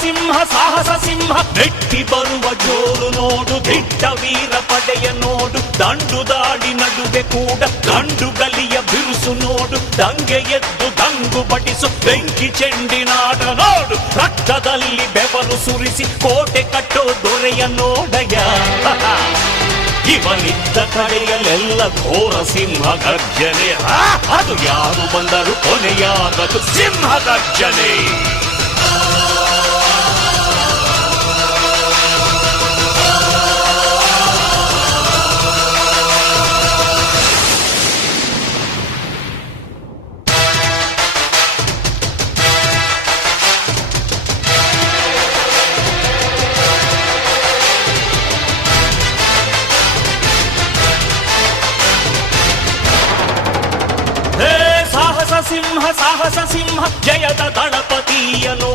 ಸಿಂಹ ಸಾಹಸ ಸಿಂಹ ನೆಟ್ಟಿ ಬರುವ ಜೋರು ನೋಡು, ದಿಟ್ಟ ವೀರ ಪಡೆಯ ನೋಡು, ದಂಡು ದಾಡಿ ನಡುವೆ ಕೂಡ ಗಂಡು ಗಲಿಯ ಬಿರುಸು ನೋಡು, ದಂಗೆ ಎದ್ದು ದಂಗು ಬಡಿಸು ಬೆಂಕಿ ಚೆಂಡಿನಾಟ ನೋಡು, ರಕ್ತದಲ್ಲಿ ಬೆವರು ಸುರಿಸಿ ಕೋಟೆ ಕಟ್ಟೋ ದೊರೆಯ ನೋಡಯ. ಇವನಿದ್ದ ಕಡೆಯಲ್ಲೆಲ್ಲ ಘೋರ ಸಿಂಹ ಗರ್ಜನೆ, ಅದು ಯಾರು ಬಂದರು ಕೊನೆಯಾಗದು ಸಿಂಹ ಗರ್ಜನೆ. ಸಾಹಸ ಸಿಂಹ ಜಯದ ದಳಪತಿಯ ನೋಡು,